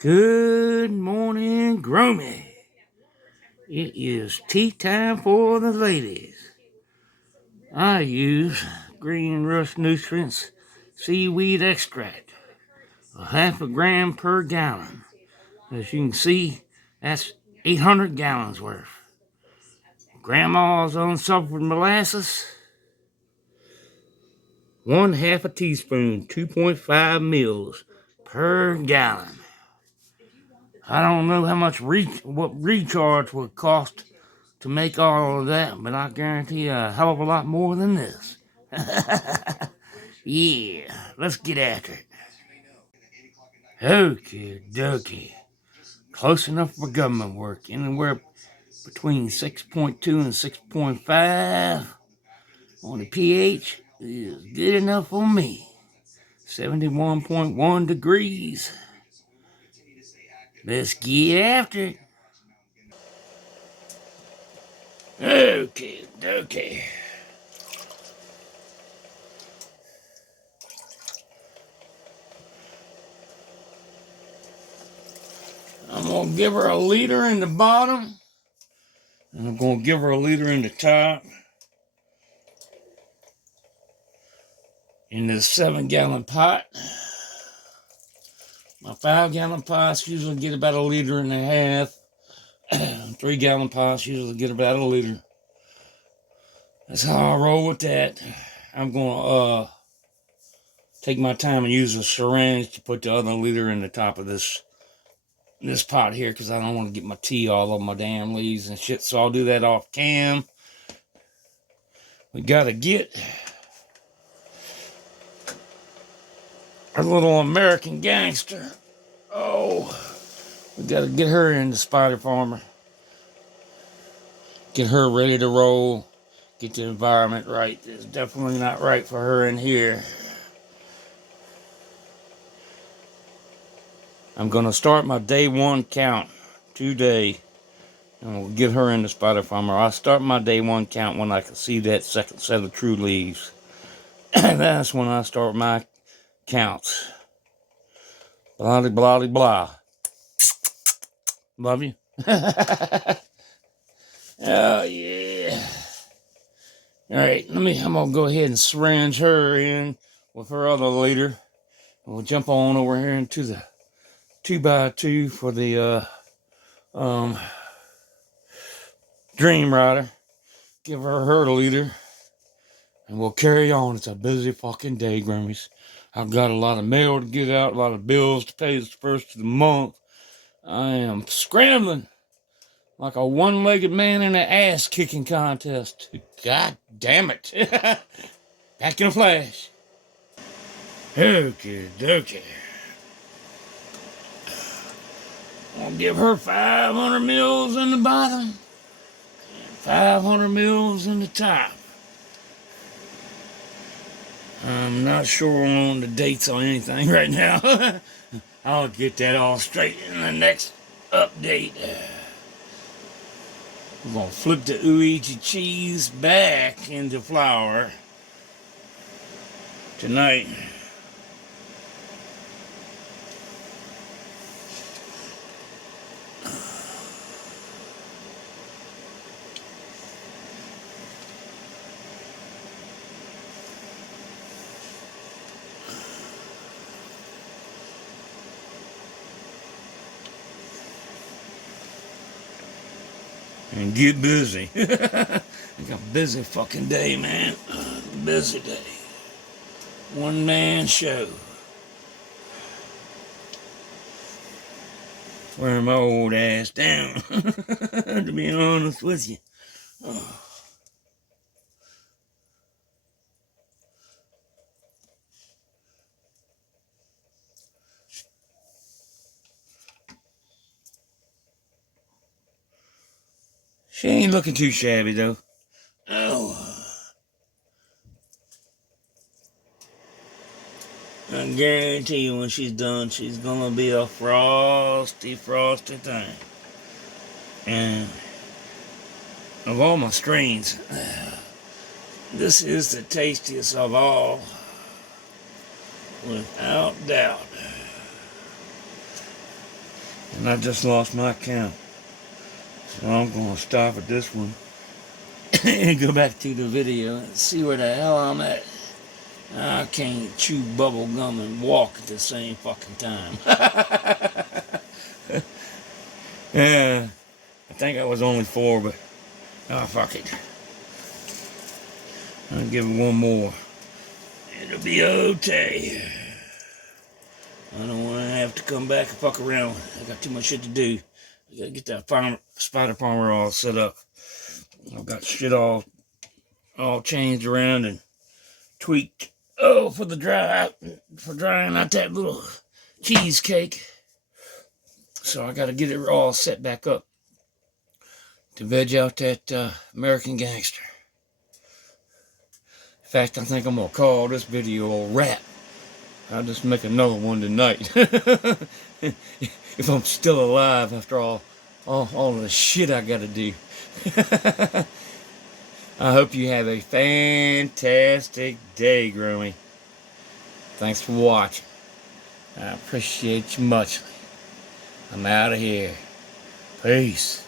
Good morning, Grommy. It is tea time for the ladies. I use Green Rust Nutrients seaweed extract, a half a gram per gallon. As you can see, that's 800 gallons worth. Grandma's unsuffered molasses, 1/2 a teaspoon, 2.5 mils per gallon. I don't know how much what recharge would cost to make all of that, but I guarantee a hell of a lot more than this. Yeah, let's get after it. Okie dokie. Close enough for government work. Anywhere between 6.2 and 6.5 on the pH is good enough for me. 71.1 degrees. Let's get after it. Okay, dokie. I'm gonna give her a liter in the bottom, and I'm gonna give her a liter in the top. In this 7-gallon pot. My 5-gallon pots usually get about 1.5 liters. 3-gallon pots usually get about a liter. That's how I roll with that. I'm gonna take my time and use a syringe to put the other liter in the top of this pot here, because I don't want to get my tea all over my damn leaves and shit. So I'll do that off cam. We gotta get our little American gangster. Oh, we gotta get her in the Spider Farmer. Get her ready to roll. Get the environment right. It's definitely not right for her in here. I'm gonna start my day 1 count today, and we'll get her in the Spider Farmer. I'll start my day 1 count when I can see that second set of true leaves. That's when I start my counts. Blah blah blah. Love you. Oh yeah. All right, I'm gonna go ahead and syringe her in with her other liter. We'll jump on over here into the 2x2 for the Dream Rider. Give her a liter, and we'll carry on. It's a busy fucking day, Grammys. I've got a lot of mail to get out, a lot of bills to pay this first of the month. I am scrambling like a one-legged man in an ass-kicking contest. God damn it. Back in a flash. Okay, dokie. I'll give her 500 mils in the bottom and 500 mils in the top. I'm not sure on the dates on anything right now. I'll get that all straight in the next update. We're going to flip the Uichi cheese back into flour tonight. And get busy. I got a busy fucking day, man. Busy day. One-man show. Wearing my old ass down, to be honest with you. Oh. She ain't looking too shabby, though. Oh. I guarantee you when she's done, she's gonna be a frosty, frosty thing. And of all my strains, this is the tastiest of all, without doubt. And I just lost my count. So I'm going to stop at this one and go back to the video and see where the hell I'm at. I can't chew bubble gum and walk at the same fucking time. Yeah, I think I was only 4, but fuck it. I'll give it one more. It'll be okay. I don't want to have to come back and fuck around. I got too much shit to do. I gotta get that spider farmer all set up. I've got shit all changed around and tweaked. Oh, for drying out that little cheesecake. So I gotta get it all set back up to veg out that American Gangster. In fact, I think I'm gonna call this video a wrap. I'll just make another one tonight. If I'm still alive after all of the shit I gotta do. I hope you have a fantastic day, Groomy. Thanks for watching. I appreciate you much. I'm out of here. Peace.